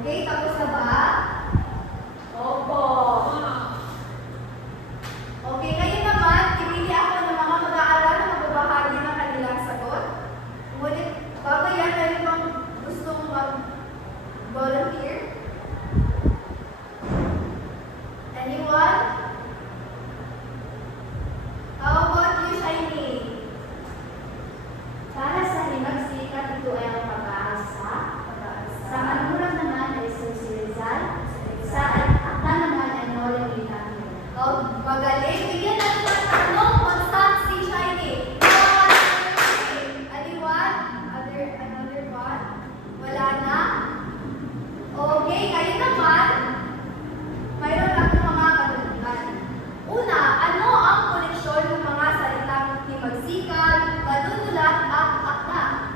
Okay, tapos na ba? Opo. Okay, ngayon naman, pipili ako ng mga mag-aaral na magbabahagi ng kanilang sagot. Ngunit, bago yan, meron bang gustong mag-volunteer? Anyone? How about you, Shiny? Para sa himagsikat, ito ay ang pag-aasa. Sa manulang naman ay si Rizal. Sa akta naman ay Nolan Itanyo. Oh, magaling. Bigyan natin ng tanong kung saan si Shiny. Anyone? Another one? Wala na? Okay, kayo naman. Mayroon akong mga katanungan. Una, ano ang koneksyon ng mga salitang himagsikan, manunulat at akda?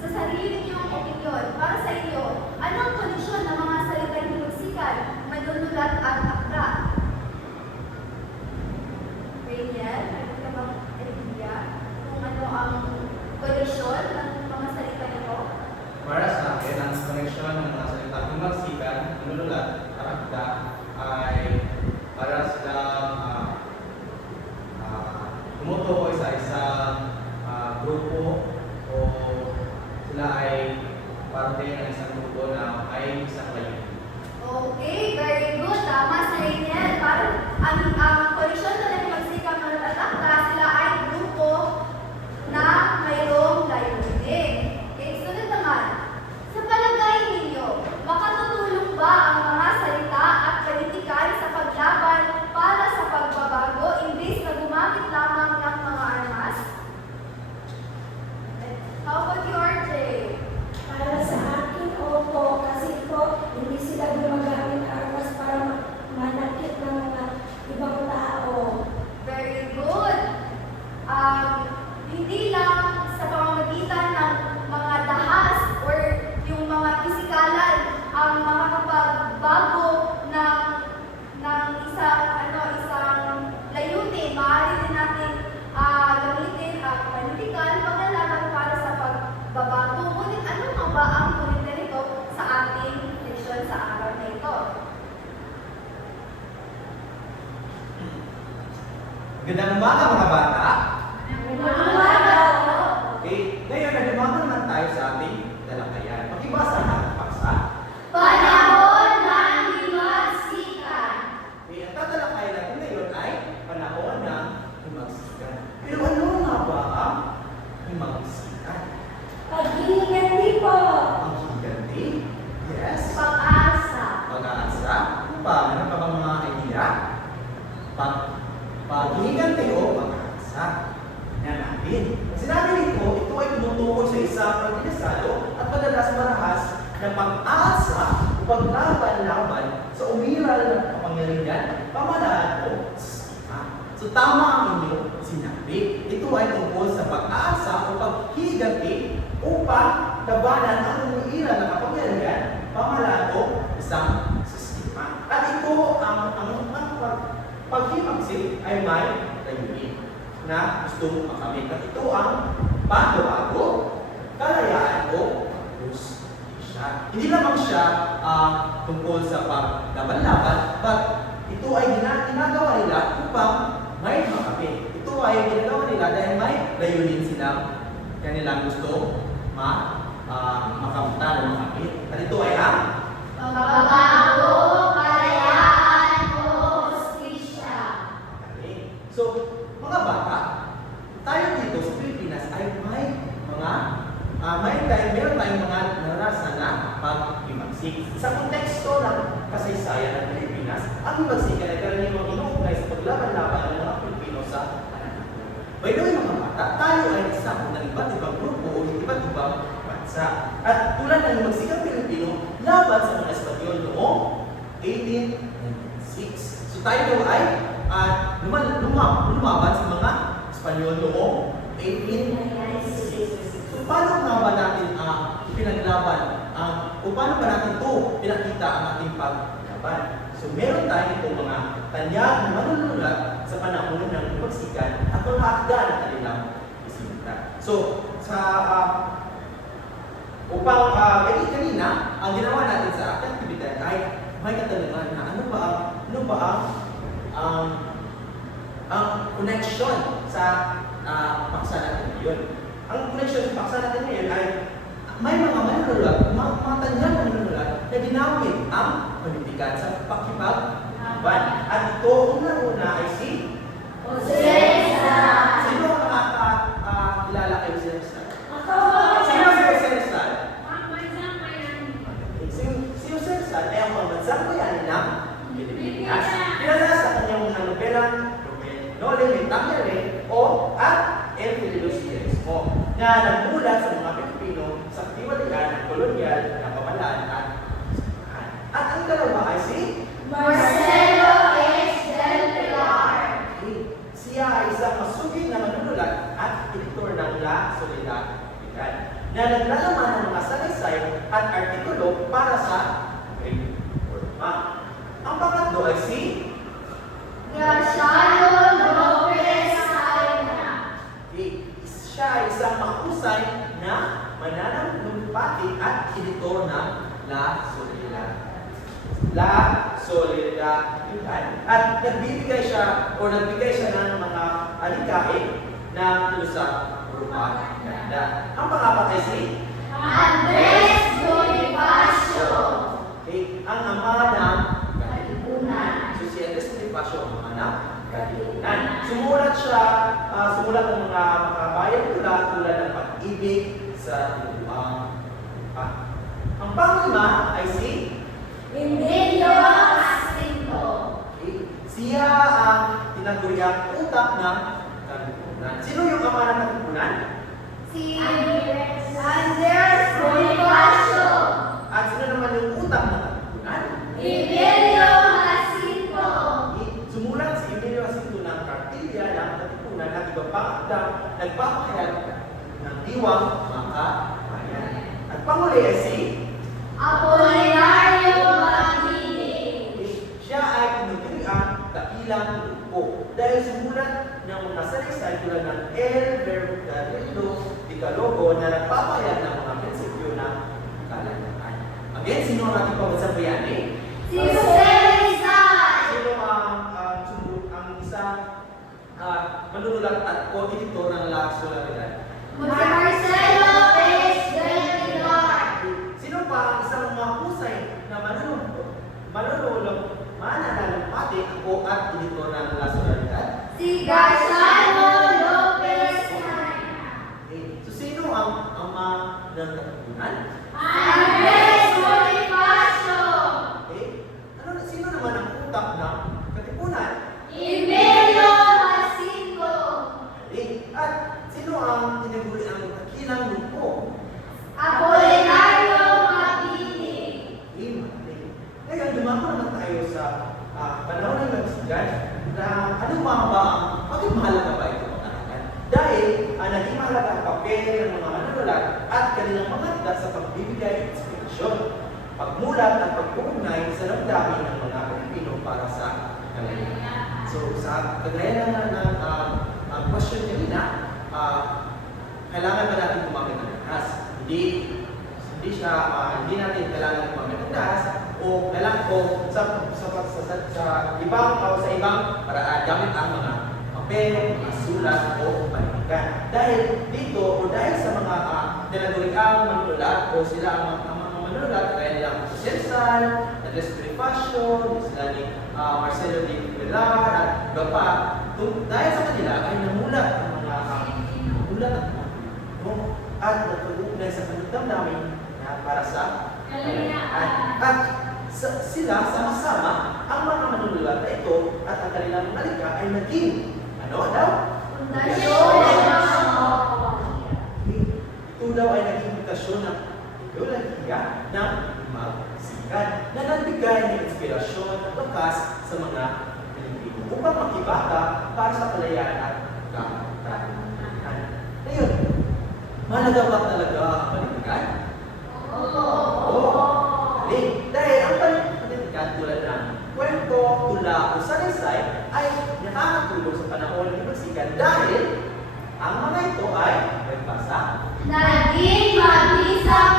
Sa sarili ninyong opinyon, para sa inyo, ano ang koneksyon ng mga salitang himagsikan, manunulat at akda? Raniel, ano ka bang idea kung ano ang koneksyon ng mga salita nito? Para sa akin, ang koneksyon ng mga salitang himagsikan, manunulat, akda ay para silang tumutukoy sa isang grupo o sila ay parte ng isang grupo na ay isang layunin. Okay, very good. Tama sa Raniel. Parang ang koneksyon na ng himagsikan, manunulat at akda, sila ay grupo na mayroong layunin. Okay, sunod naman. Sa palagay ninyo, makatutulong ba ang mga salita at politikan sa paglaban para sa pagbabago imbis na gumamit lamang ng mga armas? How about you, RJ? Para sa akin, opo, kasi po, hindi sila gumagamit armas para manakit ng mga ibang tao. Very good. Hindi lang sa pamamagitan ng mga dahas or yung mga pisikalan ang makakapagbago ng isang layunin. Maaari din natin gamitin ang political paglalaban para sa pagbabago. Ngunit ano nga ba ang punita nito sa ating leksyon sa araw na ito? Magandang umaga mga bata! Ano? Okay, ngayon nagumama naman tayo sa ating talakayan. Pakibasa ang paksa. Panahon ng himagsikan. Okay, ang tatalakayan natin ngayon ay panahon ng himagsikan. Pero ano nga ba ang himagsikan? Pag-iingat po! Ang higanti? Yes. Pag-asa. Pag-aasa? Ano ba? Meron pa bang mga idea? Pag-higanti o pag-aasa? Yan natin. Sinabi nito, ito ay tumutukoy sa isang pagkakasalo at madalas marahas ng pag-asa o paglaban-laban sa umiral ng kapangyarihan, pamalaan o sistema. So tama ang inyong sinabi. Ito ay tungkol sa pag-asa o paghiganti upang labanan ang umiral ng kapangyarihan, pamalaan o isang sistema. At ito ang paghimagsik ay may layunin na gusto makamit. At ito ang pagbabago, kalayaan o justisya. Hindi lamang siya tungkol sa paglaban-laban, but ito ay ginagawa nila upang may makamit. Ito ay ginagawa nila dahil may layunin silang kanilang gusto makamutan o makamit. At ito ay ang Pagbabago, kalayaan o hustisya. So, mga bata, tayo dito sa Pilipinas ay meron tayong mga naranasan na paghimagsik. Sa konteksto ng kasaysayan ng Pilipinas, ang himagsikan ay karaniwang inuugnay sa paglaban-laban ng mga Pilipino sa panahon. By the way, mga bata, tayo ay isa ng iba't ibang grupo o iba't ibang bansa. At tulad ng himagsikang Pilipino, laban sa mga Espanyol noong 1896. So tayo daw ay lumaban sa mga Espanyol noong 1896. So paano nga ba natin pinaglaban? O paano ba natin ito pinakita ang ating paglaban? So meron tayo itong mga tanyag na manunulat sa panahon ng himagsikan at mga akda na kanilang isinta. So sa Upang kanina, ang ginawa natin sa ating aktibidad ay may katanungan na ano ba ang connection sa paksa natin ngayon. Ang connection sa paksa natin ngayon ay may mga manunulat, mga tanyag na manunulat na ginamit ang panitikan sa pakikipaglaban. At ito, una-una ay si Rizal. Sino ang nakakilala kay Jose Rizal? Ako. Sino si Jose Rizal? Si Jose Rizal ay ang pambansang bayani ng Pilipinas. Kilala sa kanyang mga nobelang Noli Me Tangere o at El Filosofismo na nagmulat sa mga Pilipino sa katiwalian ng kolonyal na pamahalaan at samahan. At ang dalawa ay si Marcelo H. Del Pilar. Siya ay isang masugid na manunulat at editor ng La Solidaridad na naglalaman ng mga salaysay at artikulo para sa reforma. Ang pangatlo ay si Graciano Lopez Saina. Siya ay isang mahusay na mananampati at editor ng La Solidaridad. At nagbigay siya ng mga alikain na sa propaganda. Ang pangapat ay si Andres Bonifacio. ang ama ng Kalipunan. So si Andres Bonifacio ang ama ng Kalipunan. Sumulat ng mga makabayan tulad ng pag-ibig sa luang. Ang panglima ay si Emilio Jacinto. siya ang tinaguriang utak ng Kalipunan. Sino yung ama ng Kalipunan? Si Andres Bonifacio. At sino naman yung utak ng Kalipunan? Emilio Jacinto. Sumulat si Emilio Jacinto ng Kartilya ng Katipunan at iba pang akdang nagpapahayag ng diwang makabayan. At panghuli ay si Apolinario Mabini. siya ay tinuturiang dakilang grupo dahil sumulat ng mga salaysay tulad ng El Verdadero Decalogo na nagpapahayag ng mga prinsipyo ng kalayaan. Again, sino ang ating pambansang bayani? Si Jose Rizal. Sino ang isang manunulat at co-editor ng La Solidaridad? Marcelo H. Del Pilar. Sino pa ang isang mahusay na mananalumpati ako at editor ng La Solidaridad? Si Graciano Lopez Saina. So sino ang ama ng Katipunan? Andres Bonifacio. Sino naman ang utak ng Katipunan? Emilio Jacinto. At sino ang tinaguri ang dakilang grupo? Apolinario Mabini. Ngayon, dumako naman tayo sa panahon ng nagsigan na ano bakit mahalaga ba ito pag-aralan? Dahil naging mahalaga ang papel ng mga manunulat at kanilang mga akda sa pagbibigay ng inspirasyon, pagmulat at pag-uugnay sa damdamin ng mga Pilipino para sa kalayaan. So, sa kagaya ng question kanina, kailangan ba natin gumamit ng dahas? Hindi natin kailangan gumamit ng dahas o kailangan ko sa ibang paraan gamit ang mga papel, mga sulat o panitikan. Dahil dito o dahil sa mga tinaguriang manunulat o sila ang mga manunulat kaya nila Jose Rizal, Andres Bonifacio, sila ni Marcelo Del Pilar at iba pa. Dahil sa kanila ay namulat ang mga at nagpag-uugnay sa kanitang namin para sa kalayaan. At sila sama-sama ang mga manunulat na ito at ang kanilang alika ay naging ano daw? Ito daw ay naging pundasyon ng ideolohiya ng magsikan na nagbigay ng inspirasyon at lakas sa mga Pilipino upang makibaka para sa kalayaan at kapatanan. Ngayon, mahalaga ba talaga ang panitikan? Oo. Dahil ang panitikan tulad ng kwento, tula o salaysay ay nakakatulong sa panahon ng magsikan dahil ang mga ito ay nagbasa, Naging mabisang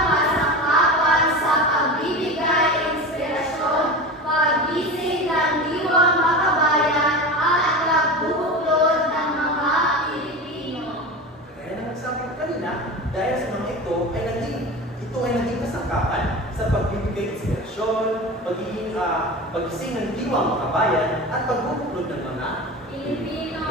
pagising ng diwang kabayan at pagbubuklod ng mga Pilipino.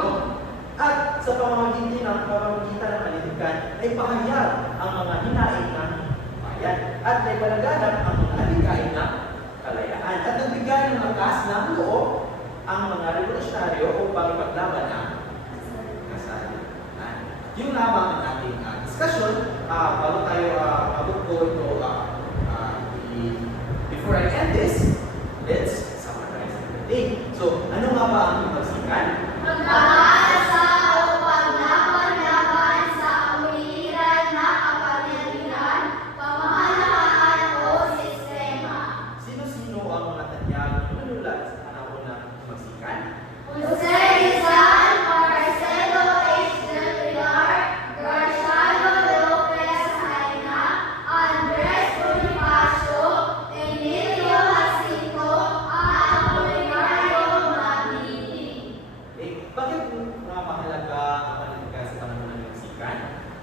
At sa pamamagitan ng panitikan ay pahayag ang mga hinaing ng bayan at ay palaganap ang mga alikain ng kalayaan at nagbigay ng lakas ng loob ang mga revolusyonaryo upang ipaglaban ang kasalanan. Yung lamang ang ating discussion. Bago tayo abot ko ito, before I end this, let's summarize everything. So, ano nga ba ang pagsikan? Pag-asa o paglaban-laban sa uliran na kapangyarihan, pamahalaan o sistema. Sino-sino ang mga tanyag na nanulat sa panahon ng pagsikan? Jose Rizal, Marcelo H. Del Pilar, Graciano Lopez Jaena, Andres Bonifacio, Emilio Jacinto, at Apolinario Magnini. Bakit mga mahalaga ang panitikan sa panahon ng pagsikan?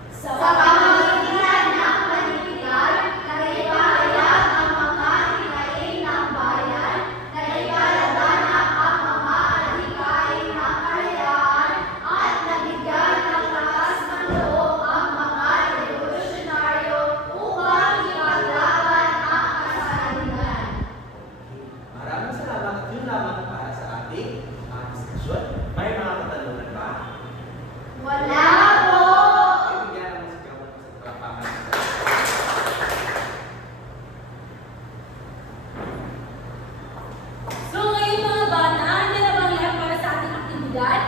Sa pamamagitan ng panitikan, naipahayag ang mga hinaing ng bayan, naipalaganap ang mga alikain ng kalayaan, at nabigyan ng lakas ng loob ang mga revolusyonaryo upang ipaglaban ang kasalanan. Maraming salamat at yun lamang para sa ating diskusyon. May mga katanungan ba? Wala po! Bigyan naman si Kawan sa pagpapangan. So ngayon mga bata, handa na bang lahat para sa ating aktibidad?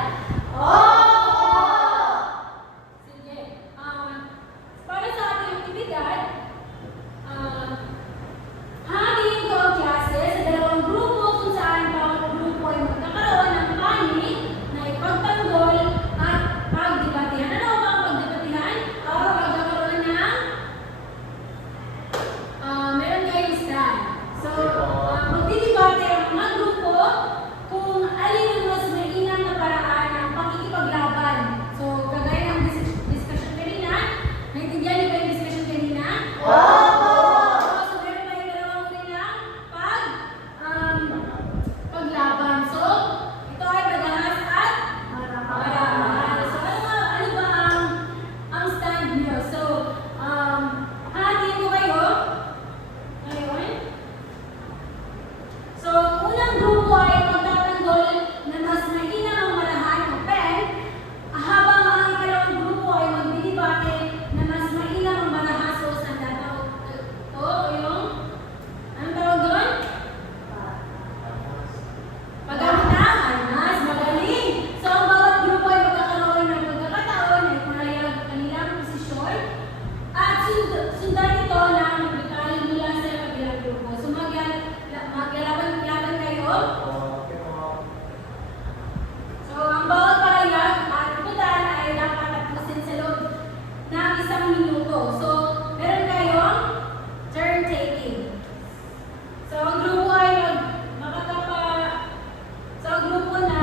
Sige. Para sa ating aktibidad, hahagilin ko ang klase sa dalawang grupo kung saan bawat grupo ay magkakaroon ng panig na ipagtanggol at pagdebatehan. Ano ba ang pagdebatehan? Magkakaroon ng meron kayong stand. So, magdidebate ang mga grupo kung alin ang mas mainam na paraan ng pakikipaglaban. So, kagaya ng discussion kanina, naintindihan niyo ba yung discussion kanina? So, meron tayong dalawang uri ng paglaban. So, ito ay madalas at marahas. So, ano ba ang stand niyo? So, hahatiin ko kayo. Ngayon, so, unang grupo ay magtatanggol na mas mainam ang marahan o pen, habang ang ikalawang grupo ay magdidebate na mas mainam ang marahas o sandata o yung, anong tawag doon? Pagkakataon, mas magaling. So, ang bawat grupo ay magkakaroon ng pagkakataon na ipahayag ang kanilang posisyon at sundan ito na magbitali mula sa kabilang grupo. So, maglalaban kayo. So, ang bawat pahayag at putan ay dapat tapusin sa loob ng 1 minuto. So, meron kayong turn taking. So, ang grupo ay ang grupo na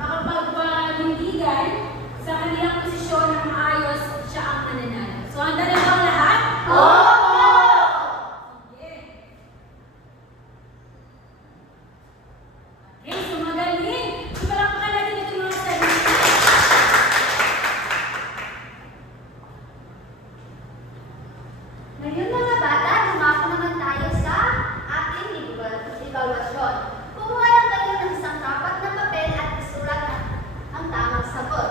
makapagpanindigan sa kanilang posisyon na maayos, siya ang mananalo. So, handa na ba ang lahat? Sige. Okay, so magaling. So, palakpakan natin ito mga sarili. Ngayon mga bata, dumako naman tayo sa ating evaluasyon. Kumuha lang kayo ng isang tapat na papel at isulat ang tamang sagot.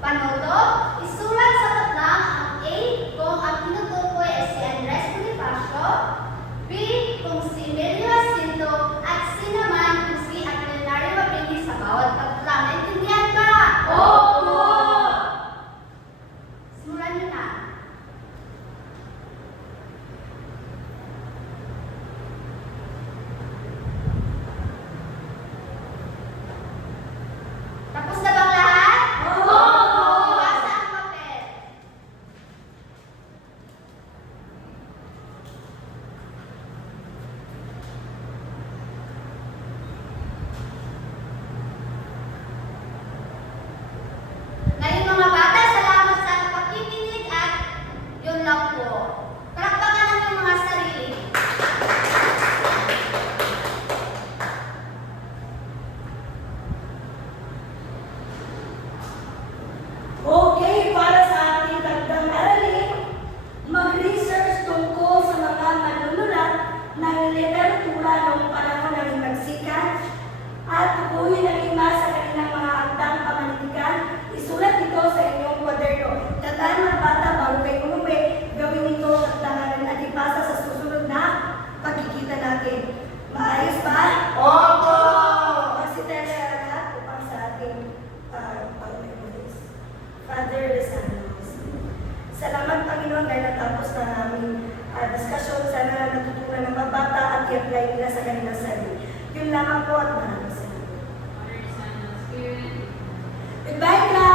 Panoto, isulat sa tablang ang A kung ang tinutukoy ay si Andres Bonifacio, B kung si Emilio Jacinto, at C naman kung si Apolinario Magnini sa bawat tablang. Naintindihan ba? Opo! Simulan niyo na. Tapos na bang lahat? Iwasa ang papel. literatura noong panahon ng Himagsikan at tukuyin ang iba sa kanilang mga akdang pamanitikan. Isulat ito sa inyong kwaderno. Tandaan mga bata, bago kayo umuwi, gawin ito at langanan at ipasa sa susunod na pagkikita natin. Maayos ba? Opo! Masitele lahat upang sa ating pag-memories. Father De Santos. Salamat Panginoon dahil natapos na namin diskusyon. Sana natutunan ng mga bata at i-apply nila sa kanilang sarili. Yun lamang po at maraming salamat. Father, Son, and Spirit. Goodbye, class!